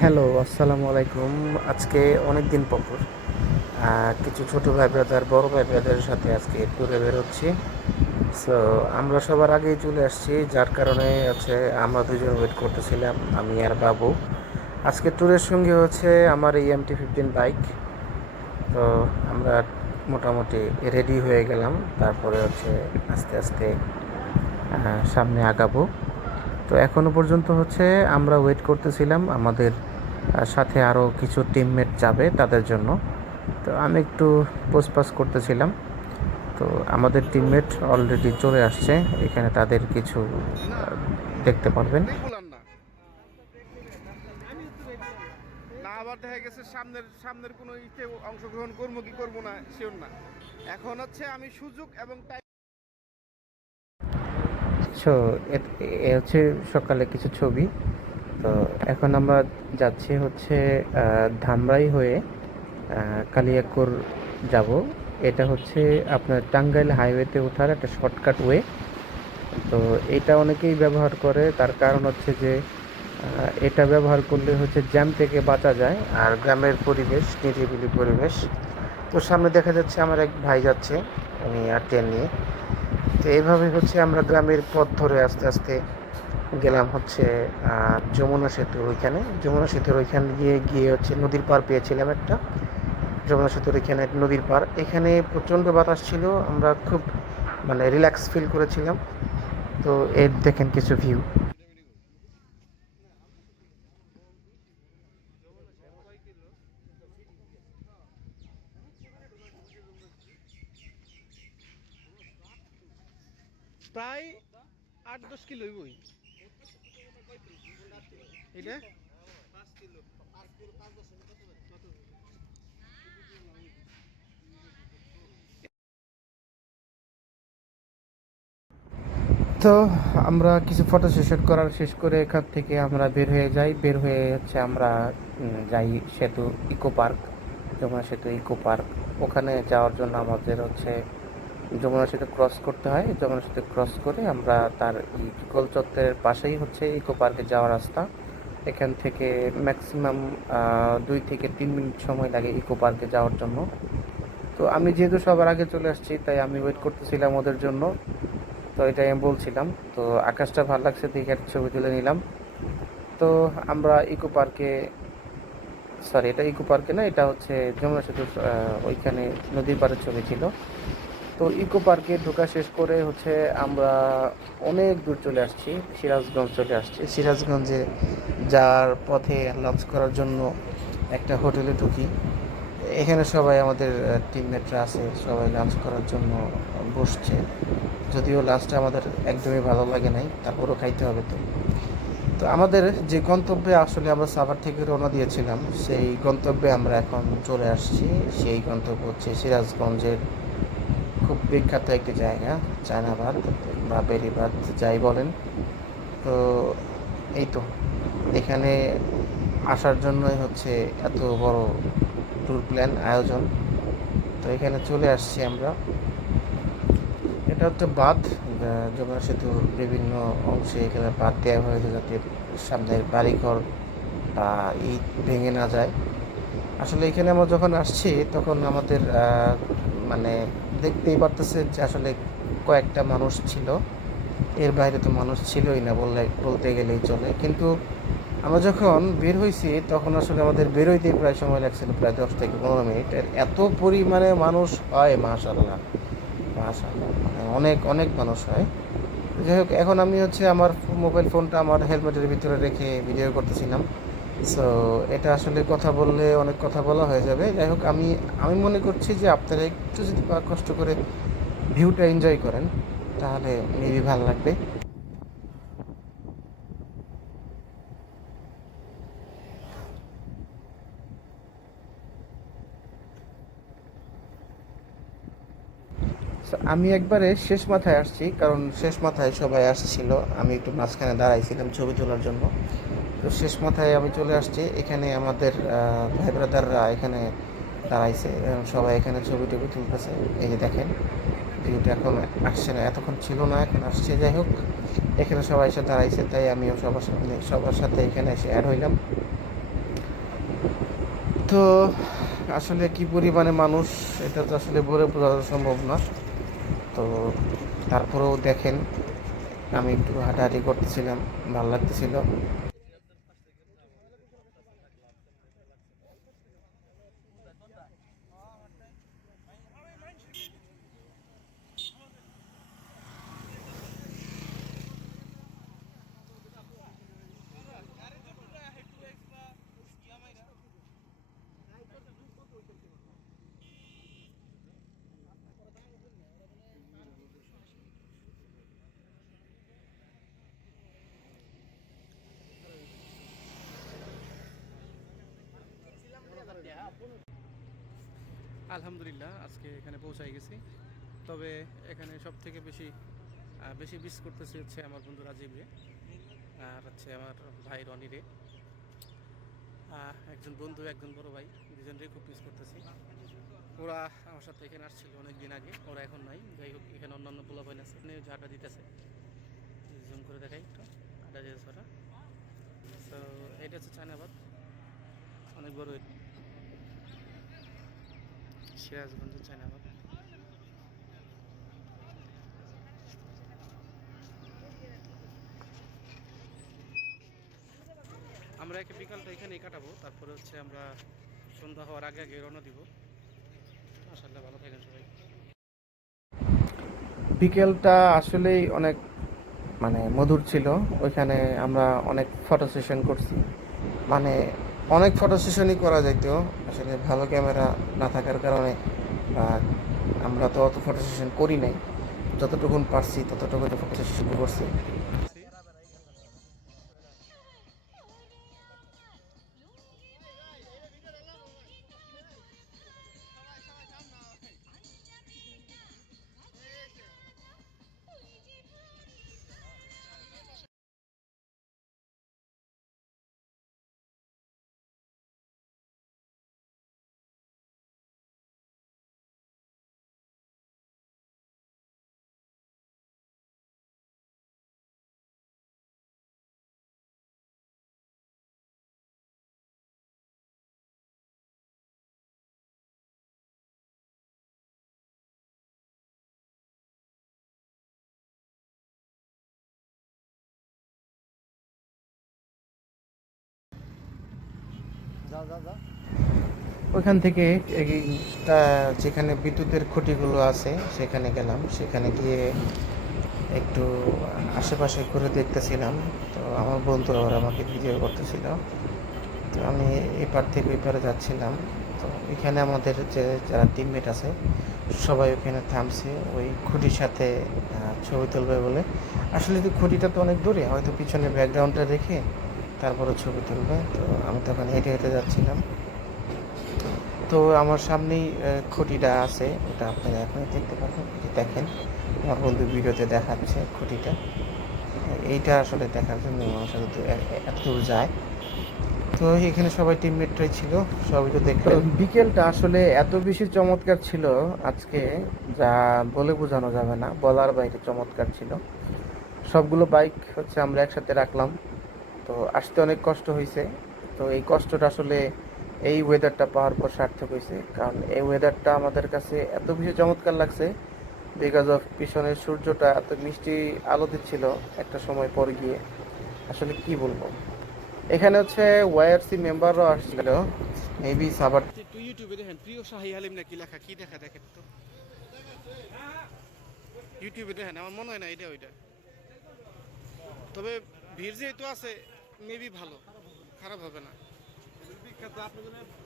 Hello, আসসালামু আলাইকুম। আজকে অনেক দিন পর কিছু ছোট ভাই ব্রাদার বড় ভাই ব্রাদারের সাথে আজকে ট্যুরে বেরোচ্ছি। সো আমরা সবার আগেই চলে আসছি, যার কারণে হচ্ছে আমরা দুজন ওয়েট করতেছিলাম, আমি আর বাবু। আজকে ট্যুরের সঙ্গে হচ্ছে আমার এই এমটি ফিফটিন বাইক তো আমরা মোটামুটি রেডি হয়ে গেলাম, তারপরে হচ্ছে আস্তে আস্তে সামনে আগাবো। তো এখনও পর্যন্ত হচ্ছে আমরা ওয়েট করতেছিলাম, আমাদের সাথে আরও কিছু টিমমেট যাবে তাদের জন্য। তো আমি একটু পোস্টপাস করতেছিলাম। তো আমাদের টিমমেট অলরেডি চলে আসছে, এখানে তাদের কিছু দেখতে পারবেন। আবার দেখা গেছে সামনের সামনের কোনো ইতে অংশগ্রহণ করব কি করব না শিওর না। এখন হচ্ছে আমি সুযোগ এবং সো এ হচ্ছে সকালে কিছু ছবি। তো এখন আমরা যাচ্ছি হচ্ছে ধামরাই হয়ে কালিয়াকৈর যাব। এটা হচ্ছে আপনার টাঙ্গাইল হাইওয়েতে ওঠার একটা শর্টকাট ওয়ে। তো এটা অনেকেই ব্যবহার করে, তার কারণ হচ্ছে যে এটা ব্যবহার করলে হচ্ছে জ্যাম থেকে বাঁচা যায় আর গ্রামের পরিবেশ, নিরিবিলি পরিবেশ। তো সামনে দেখা যাচ্ছে, আমার এক ভাই যাচ্ছে, উনি আর ট্রেন নিয়ে। তো এইভাবে হচ্ছে আমরা গ্রামের পথ ধরে আস্তে আস্তে গেলাম হচ্ছে যমুনা সেতুর ওইখানে। যমুনা সেতুর ওইখানে গিয়ে গিয়ে হচ্ছে নদীর পার পেয়েছিলাম একটা। যমুনা সেতুর ওইখানে নদীর পার এখানে প্রচণ্ড বাতাস ছিল, আমরা খুব মানে রিল্যাক্স ফিল করেছিলাম। তো এর দেখেন কিছু ভিউ প্রায় আট দশ কিলো বই এটা তো আমরা কিছু ফটো সেশন করার শেষ করে এখান থেকে আমরা বের হয়ে যাই। বের হয়ে হচ্ছে আমরা যাই সেতু ইকো পার্ক যমুনা সেতু ইকো পার্ক ওখানে যাওয়ার জন্য আমাদের হচ্ছে যমুনা সাথে ক্রস করতে হয়। যমুনা সাথে ক্রস করে আমরা তার এই গোল চত্বরের পাশেই হচ্ছে ইকো পার্কে যাওয়ার রাস্তা। এখান থেকে ম্যাক্সিমাম দুই থেকে তিন মিনিট সময় লাগে ইকো পার্কে যাওয়ার জন্য। তো আমি যেহেতু সবার আগে চলে আসছি, তাই আমি ওয়েট করতেছিলাম ওদের জন্য। তো এটাই আমি বলছিলাম। তো আকাশটা ভালো লাগছে দেখে একটা ছবি তুলে নিলাম। তো আমরা ইকো পার্কে সরি এটা ইকো পার্কে না, এটা হচ্ছে যমুনা সেতু ওইখানে নদীর পাড়ের ছবি ছিল। তো ইকো পার্কে ঢোকা শেষ করে হচ্ছে আমরা অনেক দূর চলে আসছি, সিরাজগঞ্জ চলে আসছি। সিরাজগঞ্জে যাওয়ার পথে লাঞ্চ করার জন্য একটা হোটেলে ঢুকি। এখানে সবাই আমাদের টিমমেটরা আছে, সবাই লাঞ্চ করার জন্য বসছে। যদিও লাঞ্চটা আমাদের একদমই ভালো লাগে নাই, তারপরও খাইতে হবে তো। তো আমাদের যে গন্তব্যে আসলে আমরা সাভার থেকে রওনা দিয়েছিলাম, সেই গন্তব্যে আমরা এখন চলে আসছি। সেই গন্তব্য হচ্ছে সিরাজগঞ্জের খুব বিখ্যাত একটি জায়গা চায়নাবাদ বা বেরিবাদ যাই বলেন। তো এই তো এখানে আসার জন্যই হচ্ছে এত বড় ট্যুর প্ল্যান আয়োজন। তো এখানে চলে আসছি আমরা। এটা হচ্ছে আহ, যমুনা সেতুর বিভিন্ন অংশে এখানে বাঁধ দেওয়া হয়েছে যাতে সামনের বাড়িঘর বা ইট ভেঙে না যায়। আসলে এখানে আমরা যখন আসছি তখন আমাদের মানে দেখতেই পারতেছে যে আসলে কয়েকটা মানুষ ছিল। এর বাইরে তো মানুষ ছিলই না বললে, বলতে গেলেই চলে। কিন্তু আমরা যখন বের হয়েছি তখন আসলে আমাদের বেরোইতেই প্রায় সময় লাগছিল, প্রায় দশ থেকে পনেরো মিনিট। এত পরিমাণে মানুষ হয় মাশাল্লাহ মাশাল্লাহ মানে অনেক অনেক মানুষ হয়। যাই হোক, এখন আমি হচ্ছে আমার মোবাইল ফোনটা আমার হেলমেটের ভিতরে রেখে ভিডিও করতেছিলাম। সো এটা আসলে কথা বললে অনেক কথা বলা হয়ে যাবে। যাই হোক, আমি আমি মনে করছি যে আপনারা একটু যদি কষ্ট করে ভিউটা এনজয় করেন, তাহলে মেবি ভালো লাগবে। আমি একবারে শেষ মাথায় আসছি, কারণ শেষ মাথায় সবাই আসছিল। আমি একটু মাঝখানে দাঁড়াইছিলাম ছবি তোলার জন্য। তো শেষ মাথায় আমি চলে আসছি। এখানে আমাদের ভাই ব্রাদাররা এখানে দাঁড়াইছে। সবাই এখানে ছবি টবি তুলতেছে। এই যে দেখেন, ভিউটা এখন আসছে না, এতক্ষণ ছিল না, এখন আসছে। যাই হোক, এখানে সবাই এসে দাঁড়াইছে, তাই আমিও সবার সামনে, সবার সাথে এখানে এসে অ্যাড হইলাম। তো আসলে কি পরিমাণে মানুষ, এটা তো আসলে বলে বোঝানো সম্ভব না। তো তারপরেও দেখেন, আমি একটু হাঁটাহাঁটি করতেছিলাম, ভালো লাগতেছিল। আলহামদুলিল্লাহ, আজকে এখানে পৌঁছাই গেছি। তবে এখানে সব থেকে বেশি বেশি মিস করতেছি হচ্ছে আমার বন্ধু রাজীব রে আর হচ্ছে আমার ভাই রনি রে একজন বন্ধু, একজন বড় ভাই, দুজনরে খুব মিস করতেছি। ওরা আমার সাথে এখানে আসছিল অনেক দিন আগে, ওরা এখন নাই। যাই হোক, এখানে অন্যান্য পোলাপাইন আছে এখানে আড্ডা দিতেছে। জুম করে দেখাই একটু, আড্ডা দিতেছে ওরা। তো এটা হচ্ছে চায়নাবাদ। অনেক বড় সিরাজগঞ্জের চায়নাবাদ আমরা একে বিকালটা এখানেই কাটাবো, তারপরে হচ্ছে আমরা সন্ধ্যা হওয়ার আগে আগে রওনা দিব। মাসাল্লাহ ভালো থাকেন সবাই। বিকেলটা আসলেই অনেক মানে মধুর ছিল। ওইখানে আমরা অনেক ফটো সেশন করছি। মানে অনেক ফটো সেশনই করা যাইতো। আসলে ভালো ক্যামেরা না থাকার কারণে আমরা তো অত ফটো সেশন করি নাই। যতটুকুন পারছি ততটুকু ফটো সেশন করছি। ওইখান থেকে যেখানে বিদ্যুতের খুঁটিগুলো আছে, সেখানে গেলাম। সেখানে গিয়ে একটু আশেপাশে ঘুরে দেখতেছিলাম। তো আমার বন্ধুরা আবার আমাকে ভিডিও করতেছিল। তো আমি এপার থেকে ওই পারে যাচ্ছিলাম। তো এখানে আমাদের যে যারা টিমমেট আছে, সবাই ওখানে থামছে। ওই খুঁটির সাথে ছবি তুলবে বলে। আসলে তো খুঁটিটা তো অনেক দূরে, হয়তো পিছনে ব্যাকগ্রাউন্ডটা রেখে তারপরে ছবি তুলবে। তো আমি তখন হেঁটে হেঁটে যাচ্ছিলাম। তো আমার সামনেই খুঁটিটা আছে। ওটা আপনারা এখন দেখতে পাবেন দেখেন, আমার বন্ধু ভিডিওতে দেখাচ্ছে খুঁটিটা। এইটা আসলে দেখার জন্য মানুষ এত দূর- যায়। তো এখানে সবাই টিমমেটরাই ছিল, সবাই তো দেখলাম বিকেলটা আসলে এত বেশি চমৎকার ছিল আজকে, যা বলে বোঝানো যাবে না। বলার বাইরে চমৎকার ছিল। সবগুলো বাইক হচ্ছে আমরা একসাথে রাখলাম। তো আসতে অনেক কষ্ট হয়েছে তো এই কষ্টটা আসলে এই ওয়েদারটা পাওয়ার পর সার্থক হয়েছে কারণ এই ওয়েদারটা আমাদের কাছে এত বেশি চমৎকার লাগছে বিকজ অফ পিছনের সূর্যটা এত মিষ্টি আলো দিচ্ছিল একটা সময় পর গিয়ে। আসলে কি বলব? এখানে হচ্ছে ওয়াইআরসি মেম্বাররাও আসছিল। মেবি সাবার একটু ইউটিউবে দেখেন, প্রিয় শাহী হালিম নাকি লেখা? কি দেখা দেখেন তো? ইউটিউবে দেখেন, আমার মনে হয় না এটা ওইটা। তবে ভিড় যেহেতু আছে মেবি ভালো খারাপ হবে না। বিখ্যাত আপনাদের আছে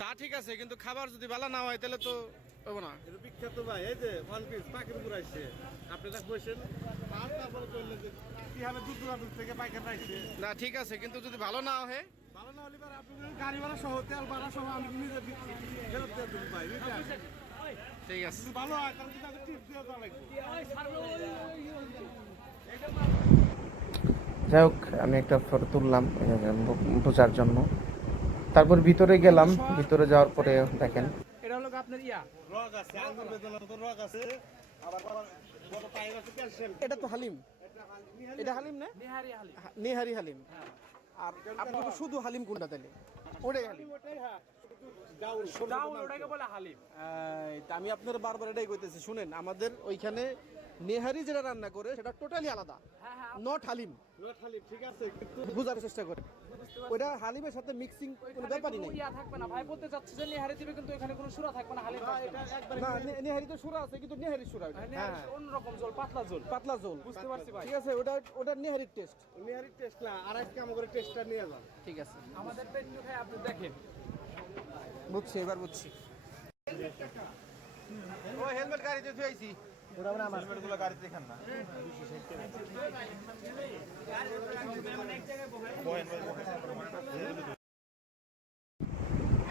তা ঠিক আছে কিন্তু খাবার যদি ভালো না হয় তাহলে তো হব না। বিখ্যাত ভাই এই যে ওয়ান পিস পাখির উপর আসছে। আপনি যা না ঠিক আছে কিন্তু যদি ভালো না হয়? ভালো না হলে গাড়ি ভাড়া সহ তেল ভাড়া সহ আমি নিজে ফেরত দিয়ে দেবো ভাই বুঝলেন? ঠিক আছে। ভালো হয় তাহলে কিন্তু টিপ দিয়ে যাই হোক আমি একটা ফটো তুললাম বোঝার জন্য। তারপর ভিতরে গেলাম ভিতরে যাওয়ার পরে দেখেন। এটা হলো আপনার ইয়া। রগ আছে আঙ্গুর বেদনা তো রগ আছে। আবার এটা তো হালিম। এটা হালিম না? নেহারি হালিম। আর আপনি শুধু হালিম কোনটা তাহলে ওটাই হালিম। এই, তা আমি আপনার বারবার এটাই কইতেছি শুনেন আমাদের ওইখানে নেহারি যেটা রান্না করে সেটা টোটালি আলাদা। নট হালিম। ঠিক আছে কিন্তু বোঝার চেষ্টা করে ওটা হালিমের সাথে মিক্সিং কোনো ব্যাপারই নেই। ইয়া থাকবে না। ভাই বলতে চাচ্ছে যে নেহারি দিবে কিন্তু এখানে কোনো সুরা থাকবে না হালিম না। নেহারি তো সুরা আছে কিন্তু নেহারি সুরা ওটা। নেহারি অন্যরকম জল পাতলা জল পাতলা ঝোল। বুঝতে পারছি ভাই। ঠিক আছে ওটা ওটা নেহারির টেস্ট নিহারি টেস্ট না আর আজকে আমাদের টেস্টটা নিয়ে যান ঠিক আছে। আমাদের পেট খাই আপনি দেখেন। বুঝছি এবার বুঝছি। ও হেলমেট গাড়িতে থুইছি ওটা হেলমেটগুলো গাড়িতে দেখান না।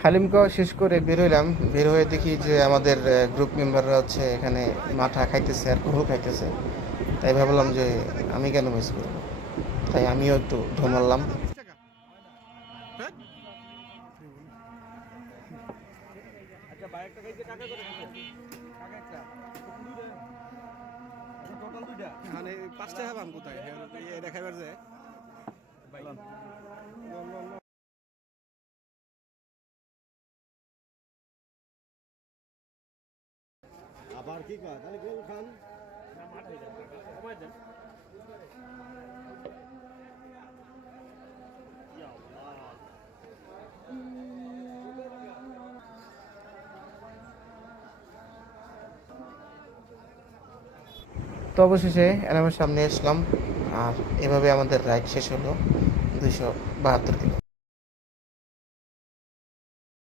হালিম খাওয়া শেষ করে বের হইলাম। বের হয়ে দেখি যে আমাদের গ্রুপ মেম্বাররা হচ্ছে এখানে মাঠা খাইতেছে আর গরু খাইতেছে। তাই ভাবলাম যে আমি কেন মিস করব? তাই আমিও একটু ঢোমারলাম বাইকটা খাইছে কাকা করে খাইছে? কাকা একটা? টোটাল দুইটা? মানে পাঁচটা হ্যাঁ কোথায় যায় আবার কি কয়? তাহলে গরু খান। তো অবশেষে এনামের সামনে আসলাম আর এভাবে আমাদের রাইড শেষ হলো দুশো বাহাত্তর কিলো।